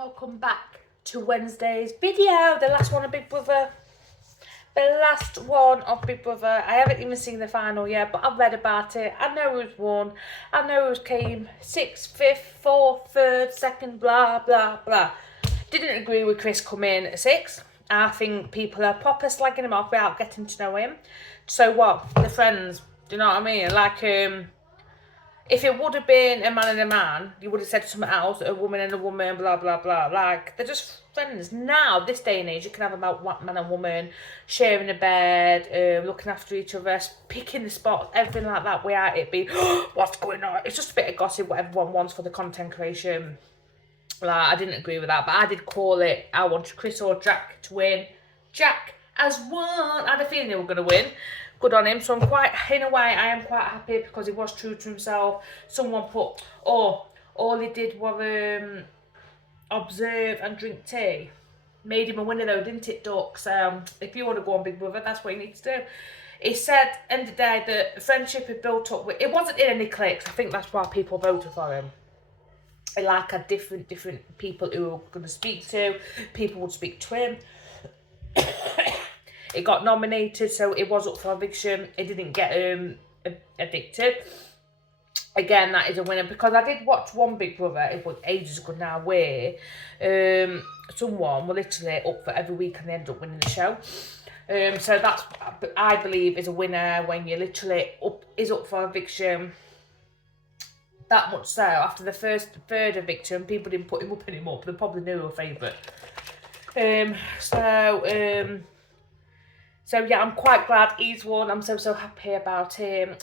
welcome back to Wednesday's video, the last one of Big Brother. The last one of Big Brother. I haven't even seen the final yet, but I've read about it. I know who's won. I know who's came 6th, 5th, 4th, 3rd, 2nd, blah, blah, blah. Didn't agree with Chris coming 6th. I think people are proper slagging him off without getting to know him. So what? The friends. Do you know what I mean? Like, if it would have been a man and a man, you would have said something else, a woman and a woman, blah, blah, blah. Like, they're just friends. Now, this day and age, you can have a man and woman, sharing a bed, looking after each other, picking the spots, everything like that, without it being, what's going on? It's just a bit of gossip, what everyone wants for the content creation. Like, I didn't agree with that, but I did call it. I wanted Chris or Jack to win. Jack has won. I had a feeling they were going to win. Good on him. So I'm quite, in a way, I am quite happy because he was true to himself. Someone put, all he did was observe and drink tea. Made him a winner though, didn't it, Duck? So if you want to go on Big Brother, that's what you need to do. He said, end of the day, that friendship had built up with, it wasn't in any cliques. I think that's why people voted for him. Like, had different people who were going to speak to. People would speak to him. It got nominated, so it was up for eviction. It didn't get evicted. Again, that is a winner, because I did watch one Big Brother, it was ages ago now, where someone were literally up for every week and they ended up winning the show. So that's, I believe, is a winner when you literally up for eviction. That much so, after the third eviction, people didn't put him up anymore, but they probably knew her favourite. So yeah, I'm quite glad he's won. I'm so happy about him.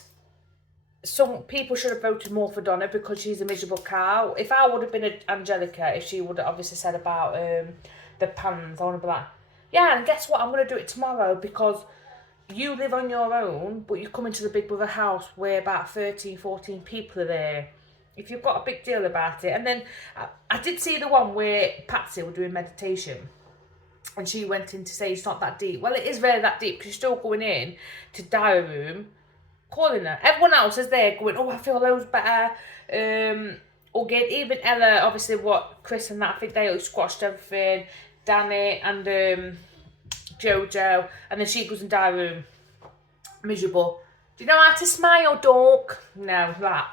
Some people should have voted more for Donna because she's a miserable cow. If I would have been Angelica, if she would have obviously said about the pans, I want to be like, yeah, and guess what? I'm going to do it tomorrow because you live on your own, but you come into the Big Brother house where about 13, 14 people are there. If you've got a big deal about it. And then I did see the one where Patsy was doing meditation. And she went in to say it's not that deep. Well, it is really that deep because you're still going in to diary room, calling her. Everyone else is there going, oh, I feel loads better. Even Ella, obviously, Chris and that, I think they all squashed everything. Danny and Jojo. And then she goes in diary room, miserable. Do you know how to smile, dog? No, that.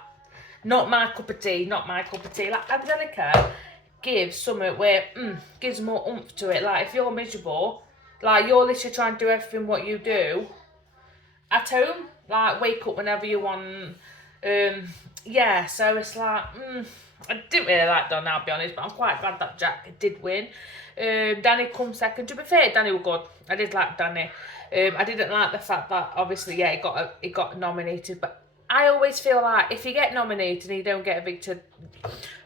Not my cup of tea, not my cup of tea. Like, Angelica gives something where, gives more oomph to it. Like, if you're miserable, like, you're literally trying to do everything what you do at home. Like, wake up whenever you want. Yeah, so it's like, I didn't really like Donna, I'll be honest, but I'm quite glad that Jack did win. Danny come second. To be fair, Danny was good. I did like Danny. I didn't like the fact that, obviously, yeah, he got nominated, but I always feel like if you get nominated and you don't get evicted,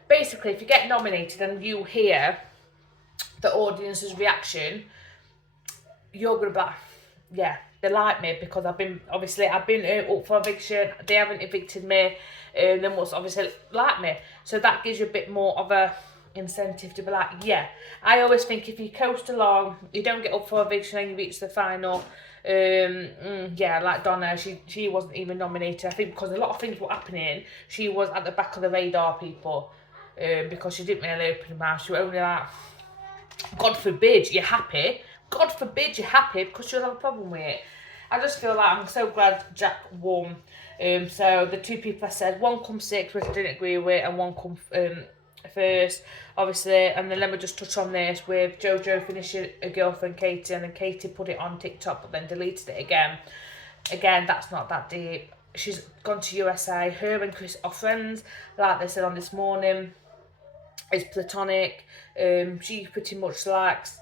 basically, if you get nominated and you hear the audience's reaction, you're going to be like, yeah, they like me because I've been up for eviction, they haven't evicted me, they must obviously like me. So that gives you a bit more of a incentive to be like, yeah. I always think if you coast along, you don't get up for eviction and you reach the final, yeah, like Donna, she wasn't even nominated. I think because a lot of things were happening, she was at the back of the radar, people, because she didn't really open her mouth. She was only like, God forbid you're happy. God forbid you're happy because she'll have a problem with it. I just feel like I'm so glad Jack won. So the two people I said, one come 6th, which I didn't agree with, and one come 1st, obviously. And then let me just touch on this with Jojo finishing her girlfriend Katie, and then Katie put it on TikTok but then deleted it again. Again, that's not that deep. She's gone to USA. Her and Chris are friends, like they said on This Morning. It's platonic. She pretty much likes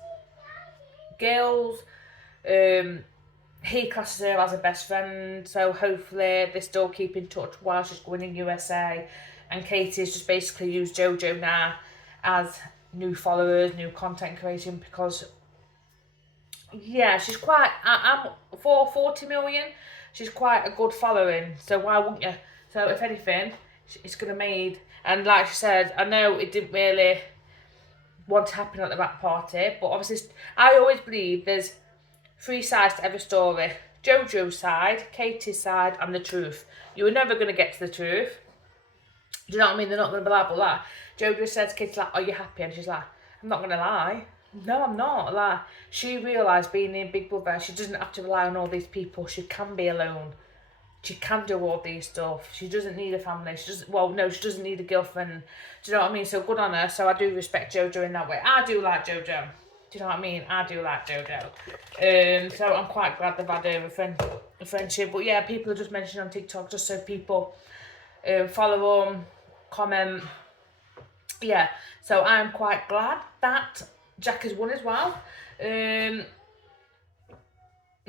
girls. He classes her as a best friend, so hopefully they still keep in touch while she's going in USA. And Katie's just basically used Jojo now as new followers, new content creation, because yeah, she's quite, I'm for 40 million, she's quite a good following, so why wouldn't you? So if anything, it's going to made, and like she said, I know it didn't really want to happen at the back party, but obviously I always believe there's 3 sides to every story. Jojo's side, Katie's side, and the truth. You're never going to get to the truth. Do you know what I mean? They're not going to be like, but like, Jojo said to Katie, like, are you happy? And she's like, I'm not going to lie. No, I'm not. Like, she realised being in Big Brother, she doesn't have to rely on all these people. She can be alone. She can do all these stuff. She doesn't need a family. She doesn't. Well, no, she doesn't need a girlfriend. Do you know what I mean? So good on her. So I do respect Jojo in that way. I do like Jojo. Do you know what I mean? I do like Jojo. So I'm quite glad they've had a friendship. But yeah, people are just mentioning on TikTok just so people follow them, comment. Yeah. So I'm quite glad that Jack has won as well.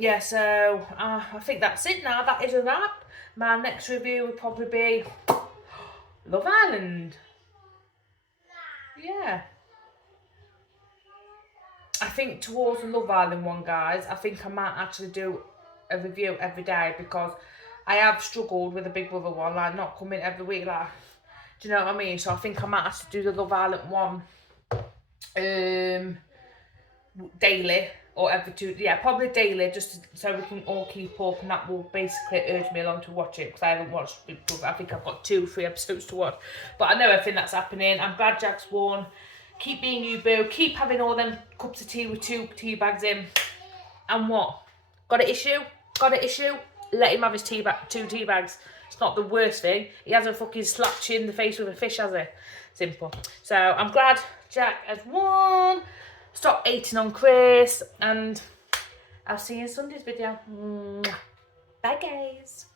Yeah, so I think that's it now. That is a wrap. My next review will probably be Love Island. Yeah. I think towards the Love Island one, guys, I think I might actually do a review every day because I have struggled with the Big Brother one, like not coming every week, like, do you know what I mean? So I think I might actually do the Love Island one daily or every 2, yeah, probably daily, just so we can all keep up, and that will basically urge me along to watch it because I haven't watched Big Brother. I think I've got 2-3 episodes to watch, but I know everything that's happening. I'm glad Jack's won. Keep being you, boo. Keep having all them cups of tea with 2 tea bags in. And what? Got an issue? Got an issue? Let him have his 2 tea bags. It's not the worst thing. He hasn't fucking slapped you in the face with a fish, has he? Simple. So I'm glad Jack has won. Stop hating on Chris. And I'll see you in Sunday's video. Bye, guys.